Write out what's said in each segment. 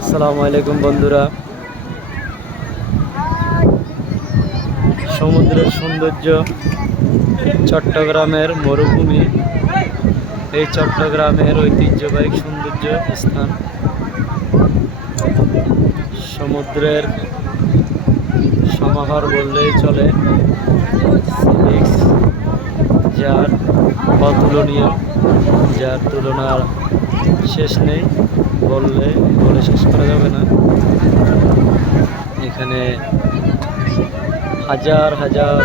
আসসালামু আলাইকুম বন্ধুরা, সমুদ্রের সৌন্দর্য, চট্টগ্রামের মরুভূমি, এই চট্টগ্রামের ঐতিহ্যবাহী সৌন্দর্য স্থান সমুদ্রের সমাহার বললেই চলে। যার অতুলনীয়, যার তুলনার শেষ নেই, বলে শেষ করা যাবে না। এখানে হাজার হাজার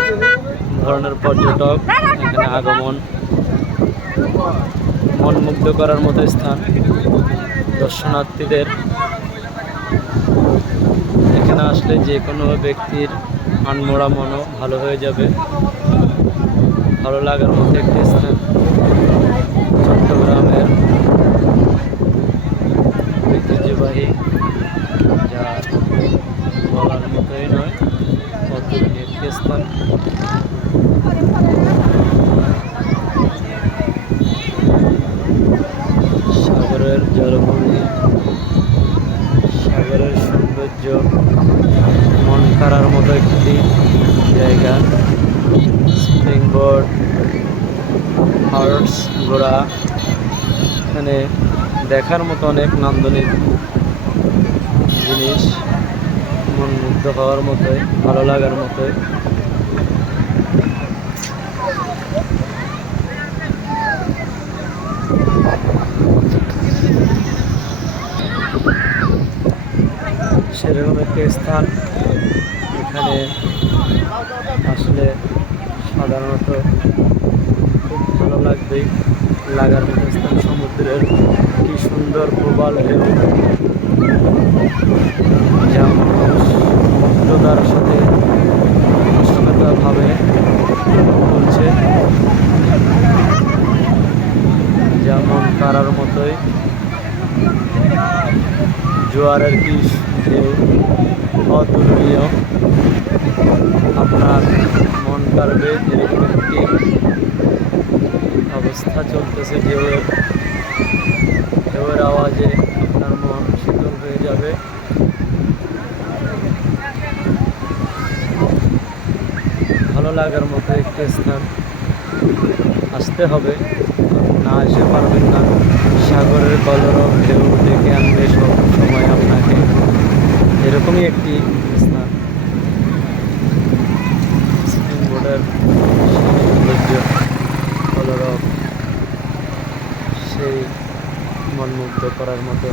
ধরনের পর্যটক এখানে আগমন, মনমুগ্ধ করার মতো স্থান। দর্শনার্থীদের এখানে আসলে যে কোনো ব্যক্তির আনমোড়া মনও ভালো হয়ে যাবে, ভালো লাগার মতো একটি স্থান চট্টগ্রামের ঐতিহ্যবাহী, যা বলার মতোই নয়, অতুলনীয় একটি স্থান। সাগরের জলভূমি, সাগরের সৌন্দর্য, মন কাড়ার মতো একটি জায়গা। স্প্রিং বোর্ড, হর্স, ঘোড়া, এখানে দেখার মতো অনেক নান্দনিক জিনিস, মন মুগ্ধ হওয়ার মতোই, ভালো লাগার মতোই। সেরকম একটি স্থান এখানে আসলে সাধারণত খুব ভালো লাগবেই, লাগার মতো স্থান। সমুদ্রের কি সুন্দর প্রবাল ঢেউ, যা মানুষ মুগ্ধতার সাথে ভাবে বলছে, যা মন কাড়ার মতোই। জোয়ারের কি ঢেউ, অতুলনীয়, আপনার মন কাড়বে এরকম একটি অবস্থা চলতেছে। ঢেউয়ের আওয়াজে আপনার মন শীতল হয়ে যাবে। ভালো লাগার মতো একটি স্থান, আসতে হবে, না এসে পারবেন না। সাগরের কলরব ঢেউ ডেকে আনবে সব সময় আপনাকে, এরকমই একটি স্থান। স্প্রিং বোর্ডের সৌন্দর্য, কলরব সেই মনমুগ্ধ করার মতো।